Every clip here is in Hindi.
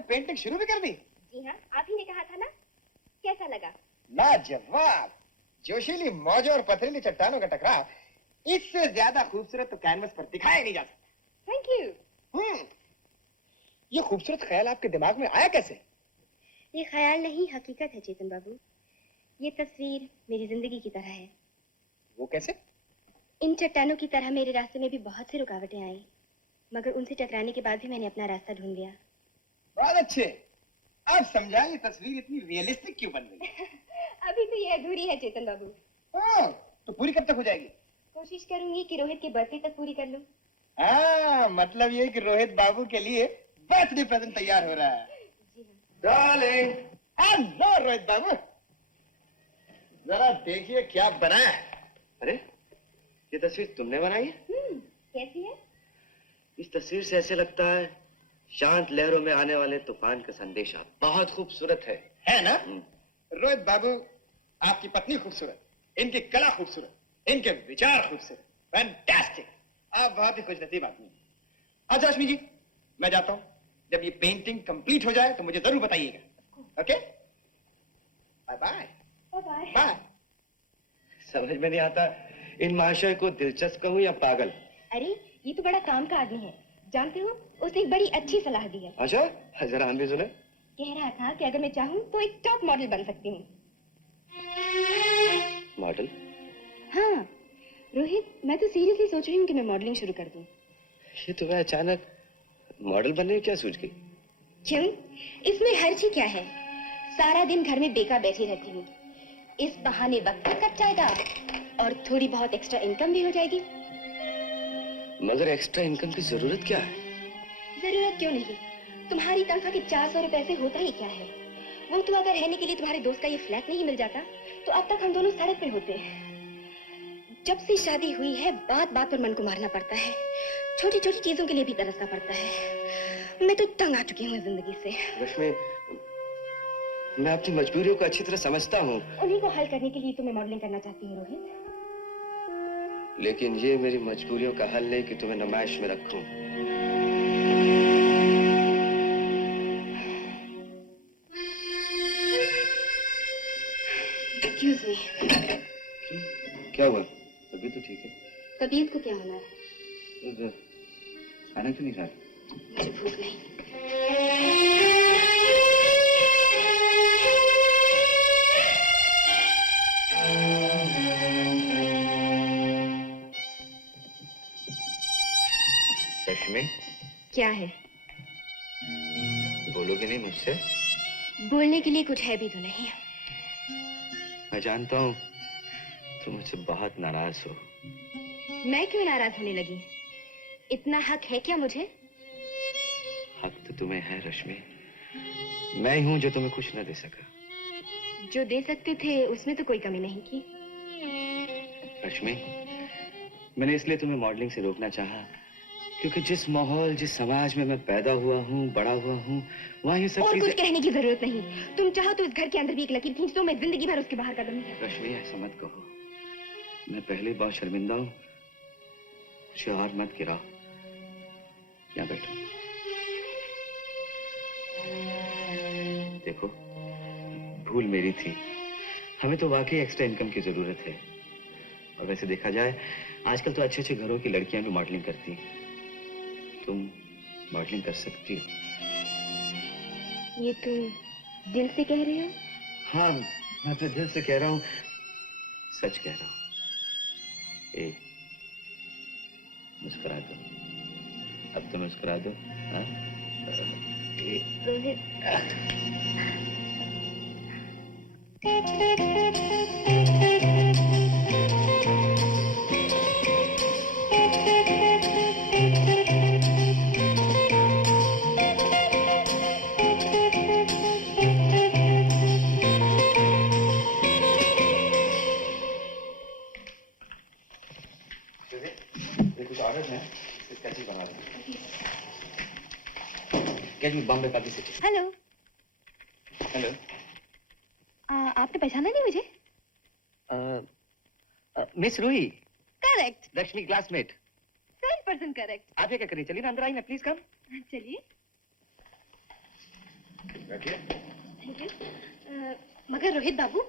आपने पेंटिंग शुरू भी कर दी? जी हाँ, आप ही ने कहा था ना। कैसा लगा? लाजवाब। जोशीली मौजों और पथरीली चट्टानों का टकराव, इससे ज्यादा खूबसूरत तो कैनवस पर दिखाया नहीं जा सकता। Thank you. ये खूबसूरत ख्याल आपके दिमाग में आया कैसे? ये ख्याल नहीं, हकीकत है चेतन बाबू। ये तस्वीर मेरी जिंदगी की तरह है। वो कैसे? इन चट्टानों की तरह मेरे रास्ते में भी बहुत सी रुकावटें आई, मगर उनसे टकराने के बाद भी मैंने अपना रास्ता ढूंढ लिया। बहुत अच्छे। अब समझा ये तस्वीर इतनी रियलिस्टिक क्यों बन रही है? अभी तो ये अधूरी है चेतन बाबू। तो पूरी कब तक हो जाएगी? कोशिश करूंगी कि रोहित की बर्थडे तक पूरी कर लूं। मतलब ये कि रोहित बाबू के लिए बर्थडे प्रेजेंट तैयार हो रहा है। जी हाँ। डार्लिंग, हेलो रोहित बाबू, जरा देखिए क्या बना है। अरे, ये तस्वीर तुमने बनाई है? कैसी है? इस तस्वीर से ऐसे लगता है शांत लहरों में आने वाले तूफान का संदेश आता। बहुत खूबसूरत है ना? रोहित बाबू, आपकी पत्नी खूबसूरत, इनकी कला खूबसूरत, इनके विचार खूबसूरत, फैंटास्टिक। आप बहुत ही खुशनसीब आदमी हैं। अच्छा रश्मि जी, मैं जाता हूँ। जब ये पेंटिंग कंप्लीट हो जाए तो मुझे जरूर बताइएगा। Okay, bye bye. Bye bye. समझ में नहीं आता इन महाशय को दिलचस्प कहूं या पागल। अरे, ये तो बड़ा काम का आदमी है, जानते हो, उसने एक बड़ी अच्छी सलाह दी है। अच्छा, जरा हम भी सुने। कह रहा था कि अगर मैं चाहूँ तो एक टॉप मॉडल बन सकती हूँ। मॉडल? हाँ रोहित, मैं तो सीरियसली सोच रही हूँ कि मैं मॉडलिंग शुरू कर दूँ। ये तो मैं अचानक मॉडल बनने की क्या सूझ गई? क्यों? इसमें हर्ज ही क्या है? सारा दिन घर में बेकार बैठी रहती हूँ, इस बहाने वक्त भी कट जाएगा और थोड़ी बहुत एक्स्ट्रा इनकम भी हो जाएगी। मगर एक्स्ट्रा इनकम की जरूरत क्या है? जरूरत क्यों नहीं? तुम्हारी तनख्वाह के 400 रुपए से होता ही क्या है? वो तो अगर रहने के लिए तुम्हारे दोस्त का ये फ्लैट नहीं मिल जाता तो अब तक हम दोनों सड़क पे होते। जब से शादी हुई है बात बात पर मन को मारना पड़ता है, छोटी छोटी चीजों के लिए भी तरसना पड़ता है। मैं तो तंग आ चुकी हूँ जिंदगी से। रश्मि, मैं आपकी मजबूरियों को अच्छी तरह समझता हूँ। उन्हीं को हल करने के लिए तो मैं मॉडलिंग करना चाहती हूँ रोहित। लेकिन ये मेरी मजबूरियों का हल नहीं कि तुम्हें नुमाइश में रखूं। Excuse me. क्या हुआ? तबीयत तो ठीक है? तबीयत को क्या होना है? खाना क्यों नहीं खा रही? मुझे भूख नहीं। रश्मि, क्या है? बोलोगे नहीं मुझसे? बोलने के लिए कुछ है भी तो नहीं। मैं जानता हूँ तुम मुझसे बहुत नाराज हो। मैं क्यों नाराज होने लगी? इतना हक है क्या मुझे? हक तो तुम्हें है रश्मि। मैं ही हूँ जो तुम्हें कुछ न दे सका। जो दे सकते थे उसमें तो कोई कमी नहीं की। रश्मि, मैंने इसलिए तुम्हें मॉडलिंग से रोकना चाहा क्योंकि जिस माहौल, जिस समाज में मैं पैदा हुआ हूँ, बड़ा हुआ हूँ, वहाँ ये सब और चीजें... कुछ कहने की जरूरत नहीं। तुम चाहो तो इस घर के अंदर भी एक लकीर खींच दो, मैं जिंदगी भर उसके बाहर कदम नहीं। रश्मि, ऐसा मत कहो। मैं पहले बहुत शर्मिंदा हूँ। मुझे और मत गिराओ। यहाँ बैठो। देखो, भूल मेरी थी। हमें तो वाकई एक्स्ट्रा इनकम की जरूरत है। और वैसे देखा जाए आजकल तो अच्छे अच्छे घरों की लड़कियां भी मॉडलिंग करती हैं। तुम मॉडलिंग कर सकती हो। ये तुम दिल से कह रहे हो? हाँ, मैं अपने दिल से कह रहा हूँ, सच कह रहा हूँ। ए, मुस्कुरा दो। अब तो मुस्कुरा दो। हाँ? रोहित, बॉम्बे पाकिस्तान। हेलो। हेलो। आपने पहचाना नहीं मुझे? Miss Ruhi. Correct. Lakshmi classmate. 100% correct. आप ये क्या करिए, चलिए ना अंदर आइए ना, प्लीज कम। चलिए। बैठिए। Thank you. मगर रोहित बाबू,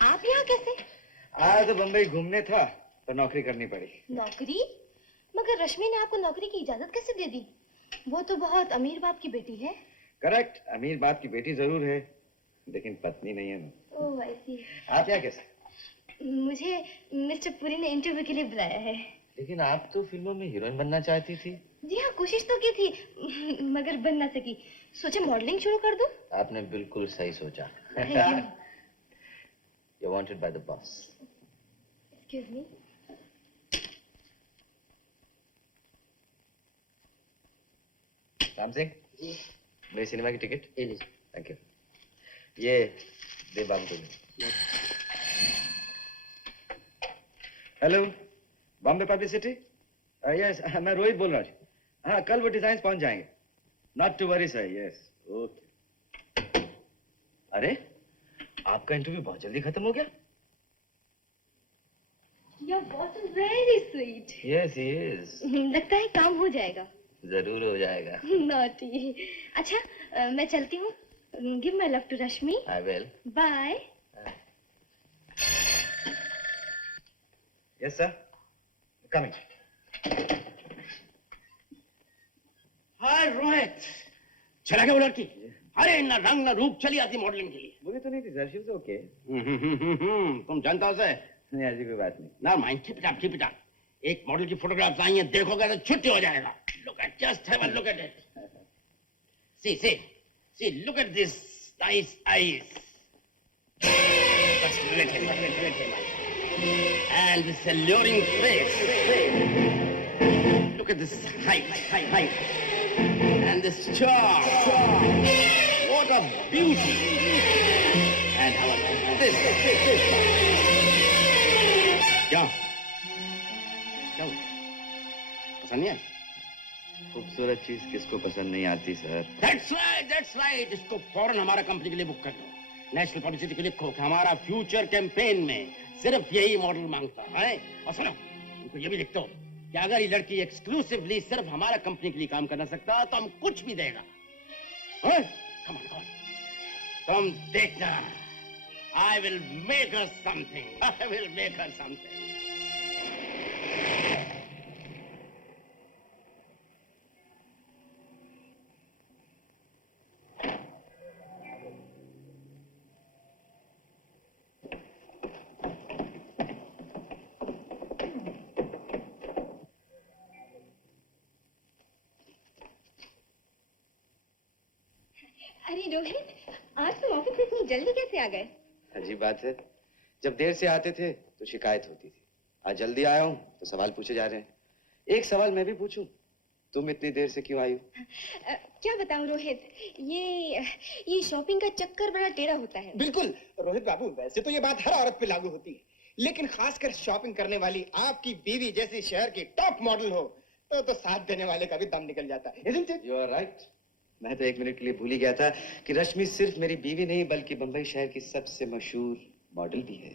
आप यहाँ कैसे? आज तो बम्बई घूमने था तो नौकरी करनी पड़ी। नौकरी? मगर रश्मि ने आपको नौकरी की इजाजत कैसे दे दी? वो तो बहुत अमीर बाप की बेटी है। करेक्ट, अमीर बाप की बेटी जरूर है, लेकिन पत्नी नहीं है ना। ओह आई सी। आप यहाँ कैसे? मुझे मिस्टर पुरी ने इंटरव्यू के लिए बुलाया है। लेकिन आप तो फिल्मों में हीरोइन बनना चाहती थी। जी हाँ, कोशिश तो की थी मगर बन ना सकी। सोचा मॉडलिंग शुरू कर दूं। आपने बिल्कुल सही सोचा। You're wanted by the boss. Excuse me. Ram Singh, मेरी सिनेमा की टिकट ले लीजिए। Thank you. ये दे बाबू को। Hello, Bombay publicity? यस, मैं रोहित बोल रहा हूँ। हाँ, कल वो डिजाइन पहुंच जाएंगे। Not to worry sir, yes, okay. अरे, आपका इंटरव्यू बहुत जल्दी खत्म हो गया। Your boss is very sweet. Yes, he is. लगता है काम हो जाएगा। जरूर हो जाएगा। Naughty. अच्छा, मैं चलती हूँ। Give my love to Rashmi. I will. Bye. Yes, sir. Coming. हाय रोहित, चला गया वो लड़की? अरे ना रंग ना रूप, चली आती मॉडलिंग के लिए। बुरी तो नहीं थी सर, शी वाज ओके। तुम जानता हो सर? नहीं, ऐसी कोई बात नहीं। ना माइंड keep it up. एक मॉडल की फोटोग्राफ्स आई हैं, देखोगे तो छुट्टी हो जाएगा। Look at, just have a look at it. See, look at this nice eyes. Just little. And this alluring face. Look at this height. And this charm. What a beauty. And how about this? क्या हुआ? पसंद नहीं आया? खूबसूरत चीज किसको पसंद नहीं आती सर। That's right. इसको फौरन हमारा कंपनी के लिए बुक कर दो। नेशनल पब्लिसिटी के लिखो कि हमारा फ्यूचर कैंपेन में सिर्फ यही मॉडल मांगता है। और सुनो, उनको ये भी लिख दो कि अगर ये लड़की एक्सक्लूसिवली सिर्फ हमारा कंपनी के लिए काम करना सकता तो हम कुछ भी देगा। Come on. तुम देखना। I will make her something. अरे रोहित, आज तुम ऑफिस से इतनी जल्दी कैसे आ गए? अजीब बात है, जब देर से आते थे तो शिकायत होती थी। आज जल्दी आया हूँ तो सवाल पूछे जा रहे हैं। एक सवाल मैं भी पूछूं, तुम इतनी देर से क्यों आई हो? क्या बताऊं रोहित, ये शॉपिंग का चक्कर बड़ा टेढ़ा होता है। बिल्कुल रोहित बाबू, वैसे तो ये बात हर औरत पे लागू होती है, लेकिन खासकर शॉपिंग करने वाली आपकी बीवी जैसी शहर की टॉप मॉडल हो तो साथ देने वाले का भी दम निकल जाता है। Isn't it? You are right. मैं तो एक मिनट के लिए भूल ही गया था कि रश्मि सिर्फ मेरी बीवी नहीं बल्कि बंबई शहर की सबसे मशहूर मॉडल भी है।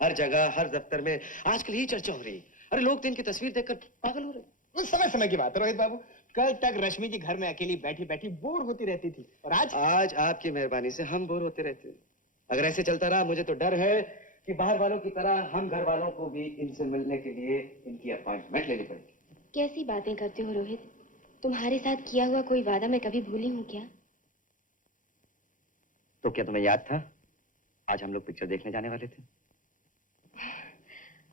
हर जगह, हर दफ्तर में आजकल यही चर्चा हो रही है। अरे लोग तो इनकी तस्वीर देखकर पागल हो रहे हैं। उस समय की बात है रोहित बाबू, कल तक रश्मि जी घर में अकेली बैठी बोर होती रहती थी, और आज आपकी मेहरबानी से हम बोर होते रहते हैं। अगर ऐसे चलता रहा मुझे तो डर है कि बाहर वालों की तरह हम घर वालों को भी इनसे मिलने के लिए इनकी अपॉइंटमेंट लेनी पड़ेगी। कैसी बातें करते हो रोहित, तुम्हारे साथ किया हुआ कोई वादा मैं कभी भूली हूँ क्या? तो क्या तुम्हें याद था आज हम लोग पिक्चर देखने जाने वाले थे?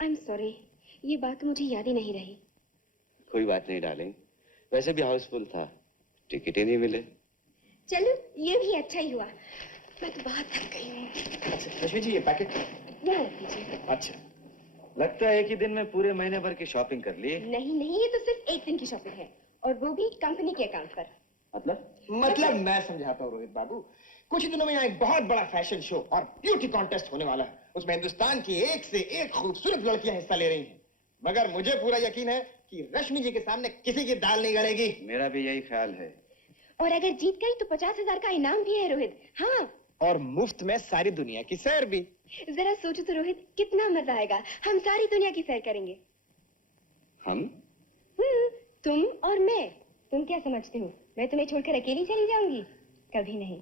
आई एम सॉरी, ये बात मुझे याद ही नहीं रही। कोई बात नहीं डार्लिंग, वैसे भी हाउसफुल था, टिकट ही नहीं मिले। चलो ये भी अच्छा ही हुआ, मैं तो बहुत थक गई हूँ। अच्छा रश्मि जी, ये पैकेट यहाँ रख दीजिए। अच्छा, लगता है एक ही दिन में पूरे महीने भर की शॉपिंग कर ली। नहीं, ये तो सिर्फ एक दिन की शॉपिंग है, और वो भी कंपनी के अकाउंट पर। मतलब मैं समझाता हूँ रोहित बाबू, कुछ दिनों में यहाँ एक बहुत बड़ा फैशन शो और ब्यूटी कॉन्टेस्ट होने वाला है। उसमें हिंदुस्तान की एक से एक खूबसूरत लड़कियां हिस्सा ले रही हैं, मगर मुझे पूरा यकीन है कि रश्मि जी के सामने किसी की दाल नहीं गलेगी। मेरा भी यही ख्याल है। और अगर जीत गई तो 50,000 का इनाम भी है रोहित। हाँ, और मुफ्त में सारी दुनिया की सैर भी। जरा सोचो तो रोहित, कितना मजा आएगा। हम सारी दुनिया की सैर करेंगे। हम? तुम और मैं। तुम क्या समझते हो मैं तुम्हें छोड़कर अकेली चली जाऊंगी? कभी नहीं।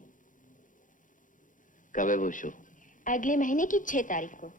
कब है वो शो? अगले महीने की 6 तारीख को।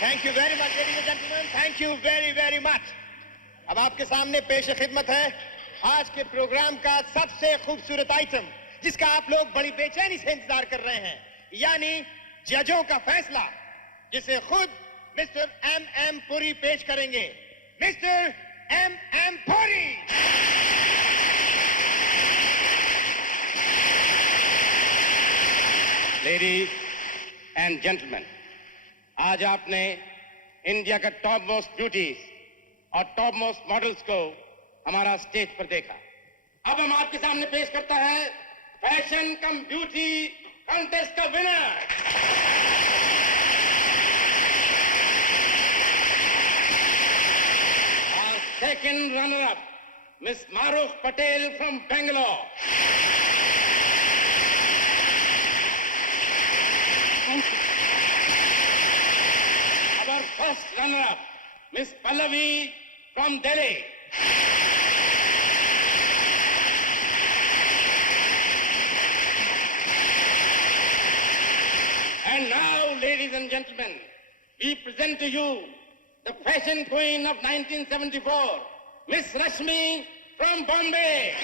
Thank you very much ladies and gentleman, thank you very very much. अब आपके सामने पेश खिदमत है आज के प्रोग्राम का सबसे खूबसूरत आइटम, जिसका आप लोग बड़ी बेचैनी से इंतजार कर रहे हैं, यानी जजों का फैसला, जिसे खुद मिस्टर एम पुरी पेश करेंगे। Mister M Puri. Ladies and gentleman, आज आपने इंडिया का टॉप मोस्ट ब्यूटीज और टॉप मोस्ट मॉडल्स को हमारा स्टेज पर देखा। अब हम आपके सामने पेश करता है फैशन कम ब्यूटी कॉन्टेस्ट का विनर। और second runner up miss Maroof Patel from Bangalore. First runner-up, Miss Pallavi from Delhi. And now, ladies and gentlemen, we present to you the fashion queen of 1974, Miss Rashmi from Bombay.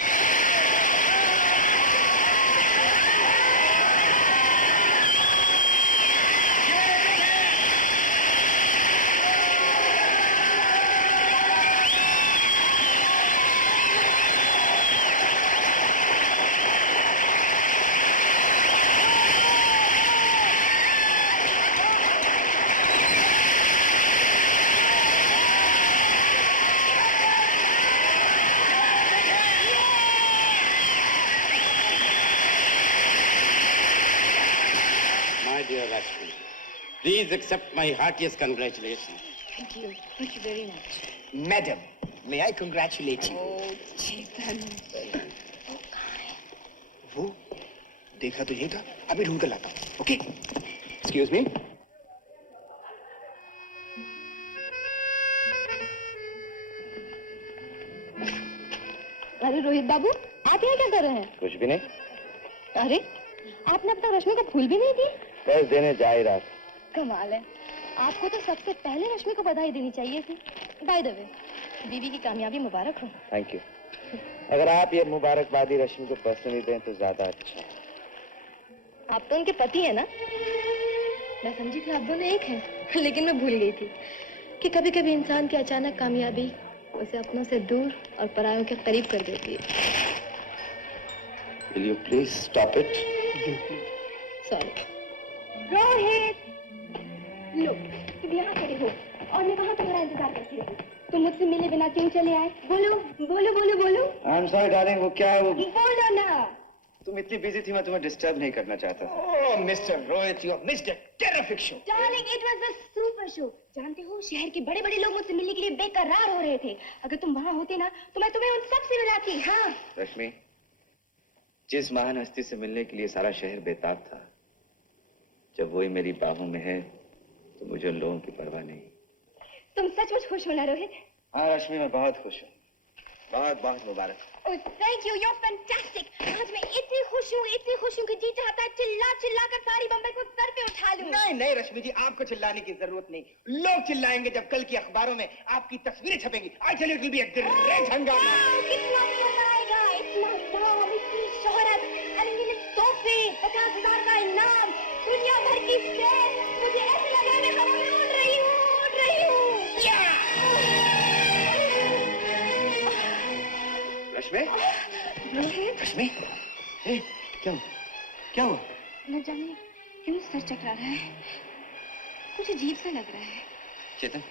Please accept my heartiest congratulations. Thank you very much. Madam, may I congratulate you? Oh, चेतन। वो देखा तो यही था, अभी ढूंढ कर लाता हूँ। ओके? Excuse me. अरे रोहित बाबू, आप यहाँ क्या कर रहे हैं? कुछ भी नहीं। अरे, आपने अब तक रश्मि को फूल भी नहीं दिए? बस देने जा ही रहा था। कमाल है। आपको तो सबसे पहले रश्मि को बधाई देनी चाहिए थी। बाय द वे, बीवी की कामयाबी मुबारक हो। Thank you. अगर आप ये मुबारकबादी रश्मि को पर्सनली दें तो ज्यादा अच्छा है। आप तो उनके पति हैं ना? मैं समझी थी आप दोनों एक हैं, लेकिन मैं भूल गई थी कि कभी कभी इंसान की अचानक कामयाबी उसे अपनों से दूर और परायों के करीब कर देती है। Will you please stop it? Sorry. Rohit, लो तुम यहाँ खड़े हो और मैं कहाँ तुम्हारा इंतजार करती रही। तुम मुझसे मिले बिना क्यों चले आए? बोलो बोलो बोलो बोलो। I'm sorry darling, वो क्या है वो? बोलो ना। तुम इतनी बिजी थी, मैं तुम्हें डिस्टर्ब नहीं करना चाहता। Oh, Mr. Rohit, you have missed a terrific show. Darling, it was a super show. जानते हो शहर के बड़े बड़े लोग मुझसे मिलने के लिए बेकरार हो रहे थे। अगर तुम वहाँ होते ना तो मैं तुम्हें उन सब से मिलाती। हाँ रश्मि, जिस महान हस्ती से मिलने के लिए सारा शहर बेताब था, जब वही मेरी बाहों में है तो मुझे उन लोगों की परवाह नहीं। तुम सचमुच खुश हो ना रोहित? हाँ रश्मि, मैं बहुत खुश हूँ। बहुत बहुत मुबारक। Oh, thank you, you're fantastic. आज मैं इतनी खुश हूँ कि जी चाहता है चिल्ला चिल्ला कर सारी बम्बई को सर पे उठा लूं। नहीं नहीं रश्मि जी, आपको चिल्लाने की जरूरत नहीं। लोग चिल्लाएंगे जब कल की अखबारों में आपकी तस्वीरें छपेंगी। I tell you, it will be a great हंगामा। कितना मजा आएगा, इतना नाम, इतनी शोहरत, अनगिनत तोहफे, 50,000 का इनाम, दुनिया भर की सैर। मुझे ऐसा लगा मैं हवा में उड़ रही हूँ। रश्मि, रोहित, रश्मि, ए, क्या हुआ? न जाने क्यों सर चकरा रहा है, कुछ अजीब सा लग रहा है। चेतन,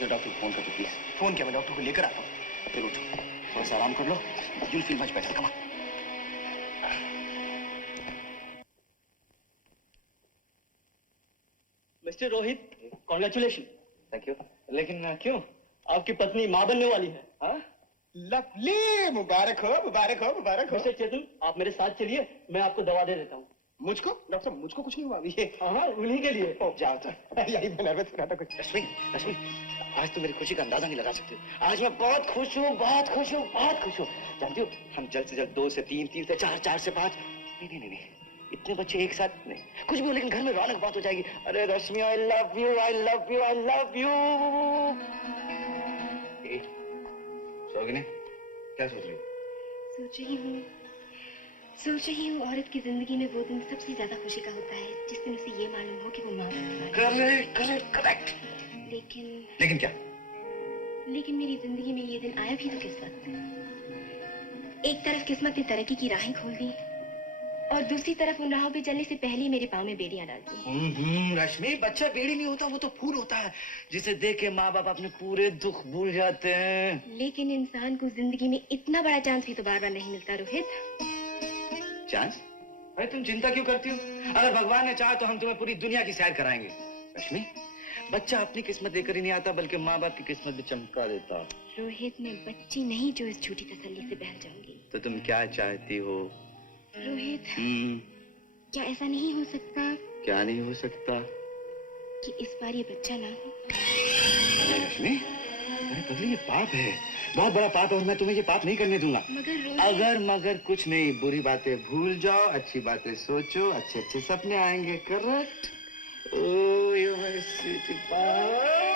जो डॉक्टर को फोन कर दो प्लीज। फोन किया, मैं डॉक्टर को लेकर आता हूँ। फिर उठो, थोड़ा सा आराम कर लो। You'll feel much better. Come on. Mister Rohit, congratulation. Thank you. लेकिन क्यों? आपकी पत्नी मां बनने वाली है। हाँ? लवली, मुबारक हो मुबारक हो मुबारक हो। मिस्टर चेतन, आप मेरे साथ चलिए, मैं आपको दवा दे देता हूँ। मुझको डॉक्टर साहब, मुझको कुछ नहीं हुआ अभी। हाँ, उन्हीं के लिए। जाओ तो यही मैं नर्वस हो रहा था कुछ। रश्मि, रश्मि, आज तो मेरी खुशी का अंदाजा नहीं लगा सकती हो। आज मैं बहुत खुश हूँ, बहुत खुश हूँ, बहुत खुश हूँ। जानती हो, हम जल्द से जल्द 2 से 3, 3 से 4, 4 से 5, नहीं, इतने बच्चे एक साथ नहीं, कुछ भी हो लेकिन घर में रौनक बहुत हो जाएगी। अरे Rashmi, I love you, I love you, I love you. सोगी नहीं? क्या सोच रही हो? सोच रही हूँ औरत की जिंदगी में वो दिन सबसे ज्यादा खुशी का होता है जिस दिन उसे ये मालूम हो कि वो माँ बनने वाली है। करेक्ट। लेकिन क्या? लेकिन मेरी जिंदगी में ये दिन आया भी तो किस वक्त? एक तरफ किस्मत ने तरक्की की राहें खोल दी और दूसरी तरफ उन राहों पे चलने से पहले मेरे पाँव में बेड़ियां डाल दी। रश्मि, बच्चा बेड़ी नहीं होता, वो तो फूल होता है जिसे देख के माँ बाप अपने पूरे दुख भूल जाते हैं। लेकिन इंसान को जिंदगी में इतना बड़ा चांस भी तो बार बार नहीं मिलता रोहित। चांस? अरे तुम चिंता क्यों करती हो? अगर भगवान ने चाहा तो हम तुम्हें पूरी दुनिया की सैर कराएंगे। रश्मि, बच्चा अपनी किस्मत देकर ही नहीं आता बल्कि माँ बाप की किस्मत भी चमका देता। रोहित, मैं बच्ची नहीं जो इस झूठी तसल्ली से बहल जाऊंगी। तो तुम क्या चाहती हो? रोहित, क्या ऐसा नहीं हो सकता? क्या नहीं हो सकता? कि इस बार ये बच्चा ना हो। रश्मि, अरे पगली, ये पाप है, बहुत बड़ा पाप है और मैं तुम्हें ये पाप नहीं करने दूंगा। मगर मगर कुछ नहीं, बुरी बातें भूल जाओ, अच्छी बातें सोचो, अच्छे अच्छे सपने आएंगे। Correct? Oh, you my sweet पाप।